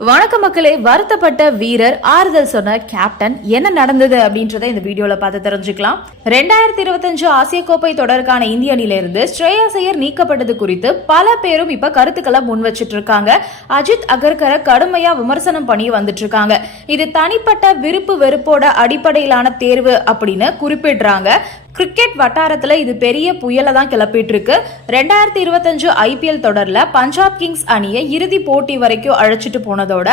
வணக்க மக்களே வருத்தப்பட்ட வீரர் ஆறுதல் சொன்ன கேப்டன் என்ன நடந்தது அப்படின்றத இந்த வீடியோல பார்த்து தெரிஞ்சுக்கலாம். ரெண்டாயிரத்தி இருபத்தஞ்சு ஆசிய கோப்பை தொடருக்கான இந்திய அணியிலிருந்து ஸ்ரேயாஸ் ஐயர் நீக்கப்பட்டது குறித்து பல பேரும் இப்ப கருத்துக்களை முன் வச்சிட்டு இருக்காங்க. அஜித் அகர்கரை கடுமையா விமர்சனம் பண்ணி வந்துட்டு இருக்காங்க. இது தனிப்பட்ட விருப்பு வெறுப்போட அடிப்படையிலான தேர்வு அப்படின்னு குறிப்பிடுறாங்க. கிரிக்கெட் வட்டாரத்தில் இது பெரிய புயலை தான் கிளப்பிட்டு இருக்கு ரெண்டாயிரத்தி இருபத்தஞ்சு ஐபிஎல் தொடரில் பஞ்சாப் கிங்ஸ் அணியை இறுதி போட்டி வரைக்கும் அழைச்சிட்டு போனதோட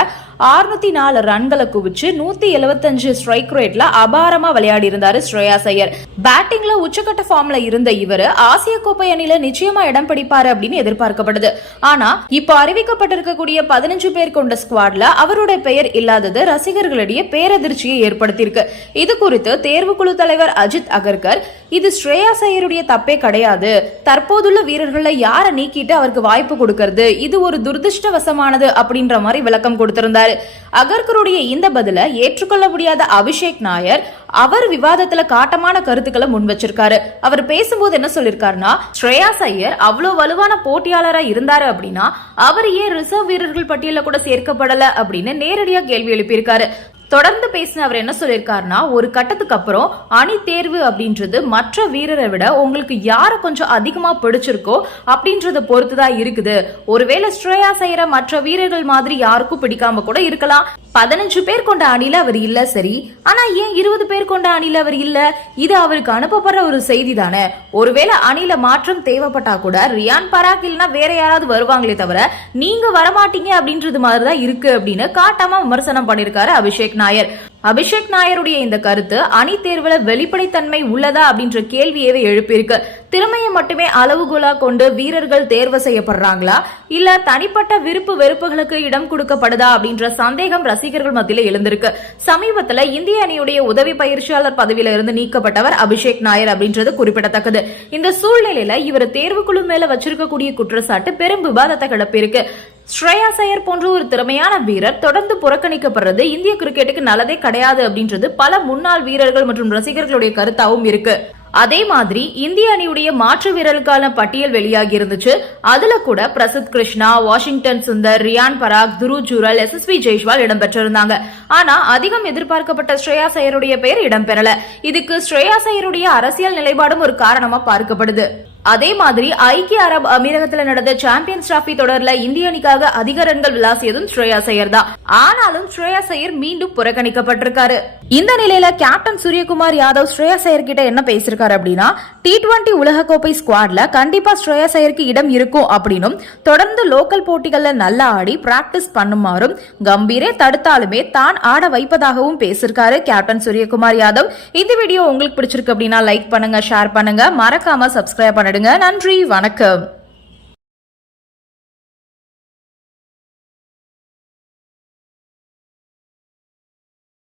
அறுநூத்தி நாலு ரன்களை குவிச்சு நூத்தி எழுபத்தஞ்சு ஸ்ட்ரைக் ரேட்ல அபாரமா விளையாடி இருந்தாரு ஸ்ரேயாஸ் ஐயர். பேட்டிங்ல உச்சக்கட்ட ஃபார்ம்ல இருந்த இவர் ஆசிய கோப்பை அணியில நிச்சயமா இடம் பிடிப்பாரு அப்படின்னு எதிர்பார்க்கப்படுது. ஆனா இப்போ அறிவிக்கப்பட்டிருக்கக்கூடிய பதினஞ்சு பேர் கொண்ட ஸ்குவாட்ல அவருடைய பெயர் இல்லாதது ரசிகர்களிடையே பேரதிர்ச்சியை ஏற்படுத்தியிருக்கு. இது குறித்து தேர்வுக்குழு தலைவர் அஜித் அகர்கர் இது ஸ்ரேயா ஐயருடைய தப்பே கிடையாது. தற்போதுள்ள வீரர்களை யாரை நீக்கிட்டு அவருக்கு வாய்ப்பு கொடுக்கறது? இது ஒரு துரதிருஷ்டவசமானது அப்படின்ற மாதிரி விளக்கம் கொடுத்திருந்தாரு. அகர்கருடைய இந்த பதில ஏற்றுக்கொள்ள முடியாத அபிஷேக் நாயர் அவர் விவாதத்துல காட்டமான கருத்துக்களை முன் வச்சிருக்காரு. அவர் பேசும்போது என்ன சொல்லிருக்காருன்னா ஸ்ரேயாஸ் ஐயர் அவ்வளவு வலுவான போட்டியாளரா இருந்தாரு அப்படின்னா அவர் ஏன் ரிசர்வ் வீரர்கள் பட்டியல கூட சேர்க்கப்படல அப்படின்னு நேரடியா கேள்வி எழுப்பியிருக்காரு. தொடர்ந்து பேசின அவர் என்ன சொல்லியிருக்காருன்னா ஒரு கட்டத்துக்கு அப்புறம் அணி தேர்வு அப்படின்றது மற்ற வீரரை விட உங்களுக்கு யாரை கொஞ்சம் அதிகமா பிடிச்சிருக்கோ அப்படின்றத பொறுத்து தான் இருக்குது. ஒருவேளை ஸ்ரேயா செய்யற மற்ற வீரர்கள் மாதிரி யாருக்கும் பிடிக்காம கூட இருக்கலாம். பதினஞ்சு பேர் கொண்ட அணில அவர் இல்ல சரி. ஆனா ஏன் இருபது பேர் கொண்ட அணில அவர் இல்ல? இது அவருக்கு அனுப்பப்படுற ஒரு செய்தி தானே. ஒருவேளை அணில மாற்றம் தேவைப்பட்டா கூட ரியான் பராக் இல்லனா வேற யாராவது வருவாங்களே தவிர நீங்க வரமாட்டீங்க அப்படின்றது மாதிரி தான் இருக்கு அப்படின்னு காட்டாம விமர்சனம் பண்ணிருக்காரு அபிஷேக் நாயர். அபிஷேக் நாயருடைய இந்த கருத்து அணி தேர்வுல வெளிப்படைத்தன்மை உள்ளதா அப்படின்ற கேள்வியவே எழுப்பியிருக்கு. திறமையை மட்டுமே அளவுகோலா கொண்டு வீரர்கள் தேர்வு செய்யப்படுறாங்களா? இல்ல தனிப்பட்ட விருப்பு வெறுப்புகளுக்கு இடம் கொடுக்கப்படுதா அப்படின்ற சந்தேகம் ரசிகர்கள் மத்தியில எழுந்திருக்கு. சமீபத்துல இந்திய அணியுடைய உதவி பயிற்சியாளர் பதவியில இருந்து நீக்கப்பட்டவர் அபிஷேக் நாயர் அப்படின்றது குறிப்பிடத்தக்கது. இந்த சூழ்நிலையில இவர் தேர்வுக்குழு மேல வச்சிருக்கக்கூடிய குற்றச்சாட்டு பெரும் விவாதத்தை கிளப்பியிருக்கு. ஸ்ரேயா சையர் போன்ற ஒரு திறமையான வீரர் தொடர்ந்து புறக்கணிக்கப்படுறது இந்திய கிரிக்கெட்டுக்கு நல்லதே கிடையாது அப்படின்றது பல முன்னாள் வீரர்கள் மற்றும் ரசிகர்களுடைய கருத்தாவும் இருக்கு. அதே மாதிரி இந்திய அணியுடைய மாற்று வீரர்களுக்கான பட்டியல் வெளியாகி இருந்துச்சு. அதுல கூட பிரசித் கிருஷ்ணா வாஷிங்டன் சுந்தர் ரியான் பராக் துரு ஜூரல் எஸ் எஸ் பி ஜெய்ஷ்வால் இடம்பெற்றிருந்தாங்க. ஆனா அதிகம் எதிர்பார்க்கப்பட்ட ஸ்ரேயா சையருடைய பெயர் இடம்பெறல. இதுக்கு ஸ்ரேயா சையருடைய அரசியல் நிலைப்பாடும் ஒரு காரணமா பார்க்கப்படுது. அதே மாதிரி ஐக்கிய அரபு அமீரகத்தில் நடந்த சாம்பியன்ஸ் டிராபி தொடர்ல இந்திய அணிக்காக அதிக ரன்கள் விளாசியதும் ஸ்ரேயா சையர் தான். ஆனாலும் ஸ்ரேயா சையர் மீண்டும் புறக்கணிக்கப்பட்டிருக்காரு. இந்த நிலையில கேப்டன் சூரியகுமார் யாதவ் ஸ்ரேயா சையர் கிட்ட என்ன பேசியிருக்காரு அப்படின்னா டி டுவெண்டி உலகக்கோப்பை ஸ்குவாட்ல கண்டிப்பா ஸ்ரேயா சையருக்கு இடம் இருக்கும் அப்படின்னும் தொடர்ந்து லோக்கல் போட்டிகள்ல நல்லா ஆடி பிராக்டிஸ் பண்ணுமாறும் கம்பீரே தடுத்தாலுமே தான் ஆட வைப்பதாகவும் பேசியிருக்காரு கேப்டன் சூரியகுமார் யாதவ். இந்த வீடியோ உங்களுக்கு பிடிச்சிருக்கு அப்படின்னா லைக் பண்ணுங்க ஷேர் பண்ணுங்க. மறக்காம சப்ஸ்கிரைப் பண்ணிடுங்க நன்றி வணக்கம்.